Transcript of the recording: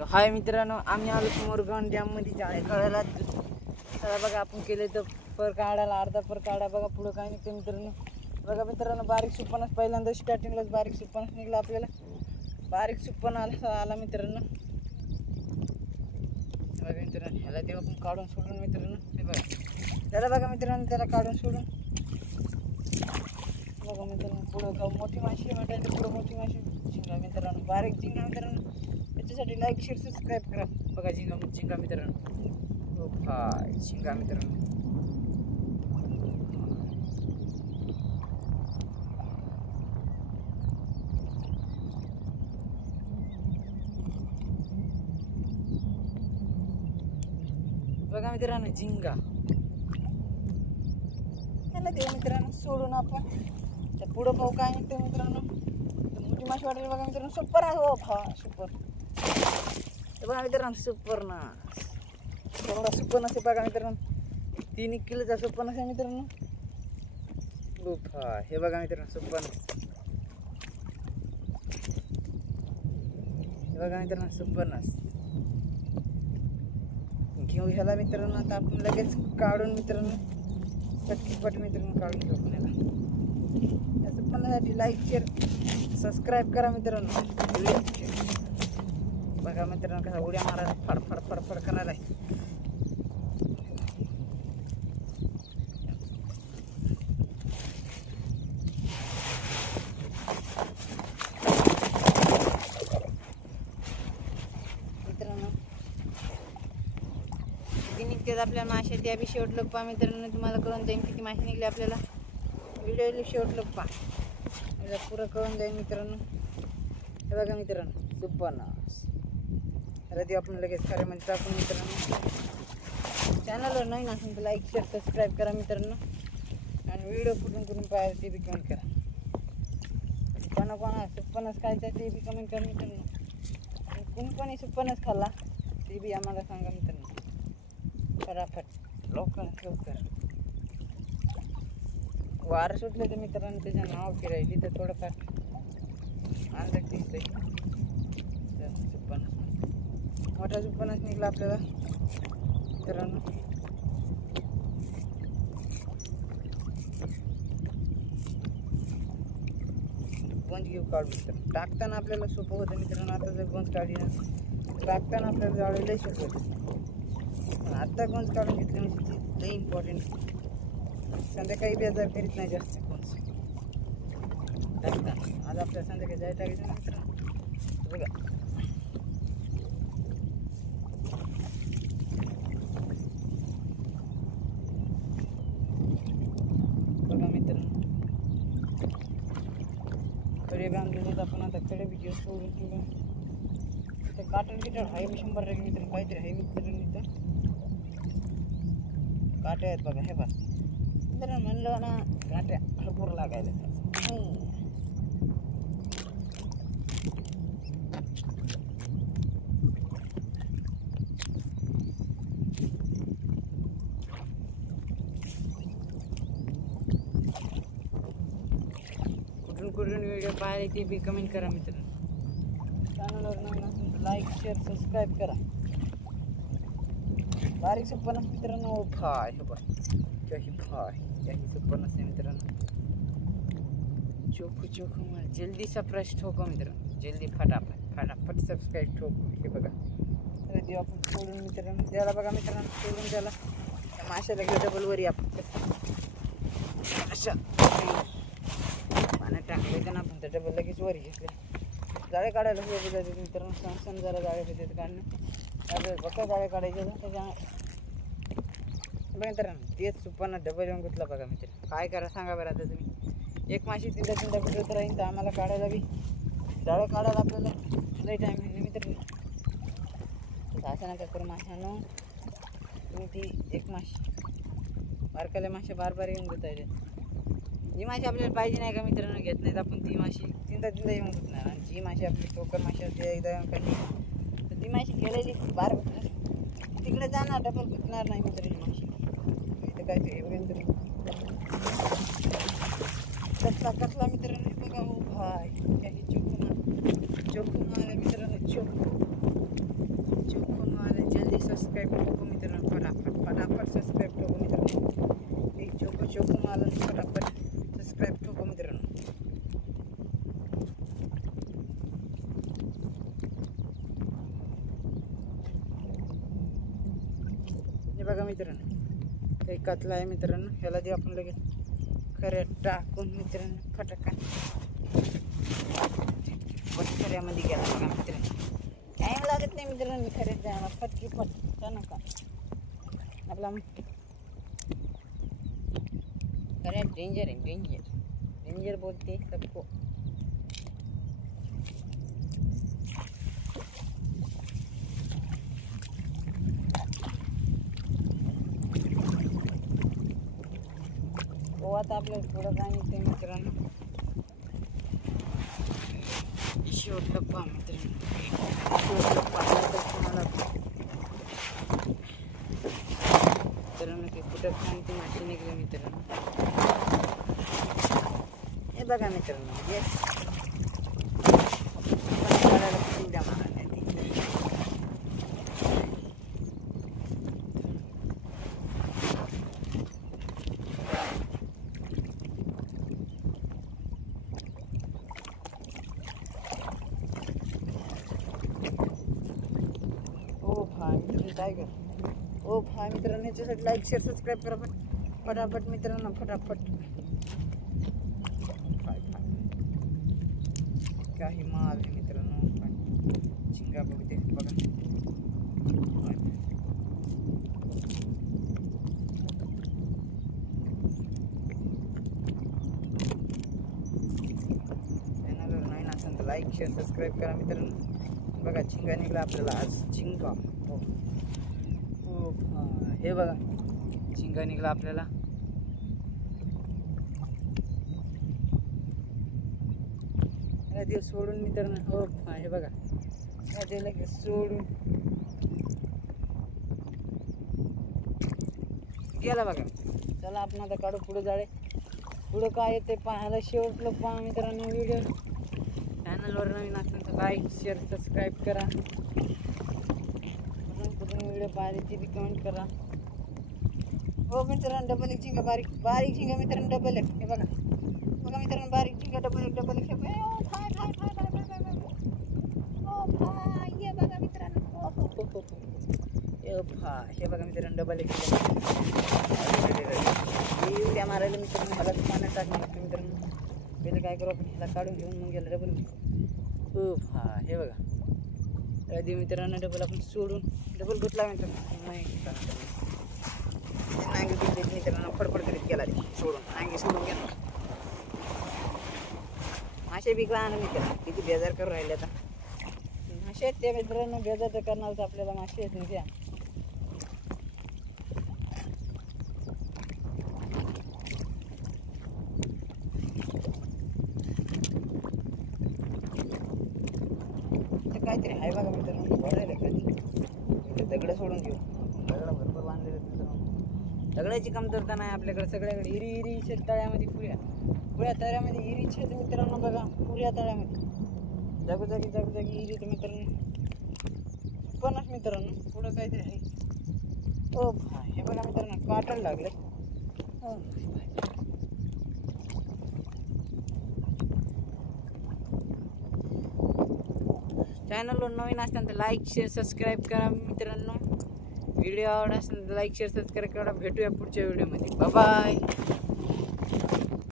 तर हाय मित्रांनो, आम्ही आलो मोरगाव डॅममध्ये जाळे काढायला. चला बघा, आपण केले तर पर काढायला अर्धा पर काढा. बघा पुढं काय निघतं मित्रांनो. बघा मित्रांनो, बारीक सुप्पनच पहिल्यांदा स्टार्टिंगलाच बारीक सुप्पनच निघला आपल्याला. बारीक सुप्पन आला मित्रांनो. बघा मित्रांनो, ह्याला तेव्हा आपण काढून सोडून मित्रांनो. हे बघा त्याला, बघा मित्रांनो, त्याला काढून सोडून. बघा मित्रांनो, पुढं मोठी माशी वाटायला, पुढं मोठी माशी झिंगा मित्रांनो, बारीक झिंगा मित्रांनो. त्याच्यासाठी लाईक शेअर सबस्क्राईब करा. बघा झिंगा मित्रांनो, हाय झिंगा मित्रांनो. बघा मित्रांनो झिंगा. त्याला ते मित्रांनो सोडून आपण त्या पुढं पाहू काय निघतं मित्रांनो. मोठी माशी वाटेल बघा मित्रांनो. सुपर आहे हो, हा सुपर. बघा मित्रांनो, सुपर ना एवढा सुपर नसे बघा मित्रांनो. 3 किलोचा सुपर नसे मित्रांनो. हा हे बघा मित्रांनो सुपर. हे बघा मित्रांनो सुपर नस घेऊ ह्याला मित्रांनो. आता आपण लगेच काढून मित्रांनो पटकीपट मित्रांनो काढून घेऊ आपण याला. या सुपरसाठी लाईक शेअर सबस्क्राईब करा मित्रांनो. बघा मित्रांनो कसा उड्या मारायला फडफड फडफड करायला. मित्रांनो किती निघतात आपल्या मासे त्या बी शेवट लोक पहा मित्रांनो. तुम्हाला कळून जाईल किती मासे निघले आपल्याला. व्हिडिओ शेवट लोक पहा, पुरं कळून जाईल मित्रांनो. हे बघा मित्रांनो सुपर नास. त्याला ते आपण लगेच खाऱ्यामध्ये टाकून मित्रांनो. चॅनलवर नाही ना असेल तर लाईक शेअर सबस्क्राईब करा मित्रांनो. आणि व्हिडिओ कुठून पाहायला ते बी कमेंट करा. कोणा सुप्पनच खायचं ते बी कमेंट करा मित्रांनो. आणि कोणी सुप्पनच खाल्ला ते बी आम्हाला सांगा मित्रांनो. फटाफट लवकर वारं सुटले तर मित्रांनो त्याच्या नाव फिरायची तर थोडंफार अंदाज दिसतंय. सुप्पनच मोठा सुप्पनच निघला आपल्याला मित्रांनो. गोंज घेऊ काढून टाकताना आपल्याला सोपं होतं मित्रांनो. आता जर गोंज काढली ना टाकताना आपल्याला जाळं लई सोपं होतं. पण आत्ता गोंज काढून घेतले म्हणजे ते लई इम्पॉर्टंट. संध्याकाळी बेजार करीत नाही जास्त गोंज टाकताना. आज आपल्याला संध्याकाळी जाय टाकायचं ना मित्रांनो. बघा मित्रांनो कडे बांधलेले आपण. आता कडे बी सोडून किंवा तिथं काटण बिटण आहे 100 टक्के मित्रांनो. काहीतरी आहे मित्रांनो इथं काटे आहेत बघा. हे बघ मित्रांनो, म्हणलं ना काट्या भरपूर लागायला. कुठून व्हिडिओ पाहिले ते बी कमेंट करा मित्रांनो. चॅनलवर नवीन असेल तर लाईक शेअर सबस्क्राईब करा. बारीक सुप्पनच मित्रांनो. फाय हे बघ काही सुप्पनच आहे मित्रांनो. चोखू मला जल्दी सबस्क्राईब ठोको मित्रांनो. जल्दी फटाफट सबस्क्राईब ठोको. हे बघा तर देऊ आपण सोडून मित्रांनो. त्याला बघा मित्रांनो सोडून त्याला त्या माशाला घेऊ डबल वरी आपण अशा पाण्यात टाकले तर ना आपण त्या डबल लगेच वरी घेतले. जाळे काढायला सोपे जाते मित्रांनो. सण जरा जाळे होते काढणं बघा जाळे काढायचे त्याच्यामुळे. बघा मित्रांनो तेच सुप्पन डबल येऊन घेतला बघा मित्रांनो. काय करा सांगा बरं आता तुम्ही. एक माशी तीनदा फिरत राहील तर आम्हाला काढायला बी जाळे काढायला आपल्याला लई टाईम आहे मित्रांनो. असं नका करू माशानं. तुम्ही ती एक माशी बारकाल्या माशा बार येऊन घेता येते. जी माशी आपल्याला पाहिजे नाही का मित्रांनो घेत नाहीत आपण. ती माशी तीनदा येऊन घेतणार. आणि जी माशी आपली टोकर माशी असते एकदा येऊन काढली तर ती माशी गेलेली बार तिकडे जाणार डबल गुतणार नाही मित्रांनो माशी. इथं काय ते मित्रांनो कसला मित्रांनो. बघा हो भाई काही चोखून आलं मित्रांनो. चोख बघा मित्रांनो, काही कतला आहे मित्रांनो. ह्याला देऊ आपण लगेच खऱ्यात टाकून मित्रांनो फटका. खऱ्यामध्ये गेला बघा मित्रांनो. टाईम लागत नाही मित्रांनो खऱ्यात जायला. फटकी फटका नका आपला खऱ्यात डेंजर आहे. डेंजर डेंजर बोलते सबको. आता आपल्याला थोडं काय निघते मित्रांनो. शेवटलं पहा मित्रांनो. शेवटलं पाहिलं तुम्हाला मित्रांनो ते कुठं खांती माशी निघली मित्रांनो. हे बघा मित्रांनो. येस उड्या मारल्या टायगर. ओ भाई मित्रांनो, याच्यासाठी लाईक शेअर सबस्क्राईब करा फटाफट मित्रांनो, फटाफट. काही माल आहे मित्रांनो. झिंगा बघते बघा. चॅनलवर नवीन असेल तर लाईक शेअर सबस्क्राईब करा मित्रांनो. बघा झिंगा निघला आपल्याला आज. झिंगा हे बघा झिंगा निघला आपल्याला. दिवस सोडून मित्रांनो. हो हे बघा लगेच सोडून गेला बघा. चला आपण आता काढू पुढे जाळे. पुढं काय येते पाहायला शेवटलं पहा मित्रांनो व्हिडिओ. चॅनलवर नवीन असेल तर लाईक शेअर सबस्क्राईब करा. कुठून व्हिडिओ पाहिजे ती बी कमेंट करा. हो मित्रांनो, डबल एक झिंगा, बारीक बारीक झिंगा मित्रांनो. डबल एक हे बघा. बघा मित्रांनो, बारीक झिंगा डबल एक डबल एक. हे बघा मित्रांनो. हे बघा मित्रांनो डबल एक. उड्या मारायला मित्रांनो ह्याला पाण्यात टाकणार लागतं मित्रांनो. पहिले काय करू आपण ह्याला काढून घेऊन मग गेलं डबल. हो हे बघा आधी मित्रांनो डबल आपण सोडून डबल गुतला मित्रांनो. नाही नांगी किती मित्रांनो फडफड करीत गेला सोडून. नांगी सोडून गेला. मासे बिकला आणा मित्रांनो. किती बेजार करून राहिले आता मासे आहेत त्या मित्रांनो. बेजार तर करणारच आपल्याला. मासे आहेत ना त्या. काहीतरी आहे बघा मित्रांनो. वाढायला कधी दगड सोडून घेऊ. दगड भरपूर बांधलेले मित्रांनो. दगडाची कमतरता नाही आपल्याकडे. सगळ्याकडे इरी इरी शेत तळ्यामध्ये पुऱ्या तळ्यामध्ये इरी शेत मित्रांनो. बघा पुऱ्या तळ्यामध्ये जागोजागी इरी तर मित्रांनो. पण मित्रांनो पुढं काहीतरी आहे. ओ हे बघा मित्रांनो काटायला लागले. चॅनलवर नवीन असताना तर लाईक शेअर सबस्क्राईब करा मित्रांनो. व्हिडिओ आवडला असेल तर लाईक शेअर सबस्क्राईब करा. भेटूया पुढच्या व्हिडिओमध्ये. Bye bye.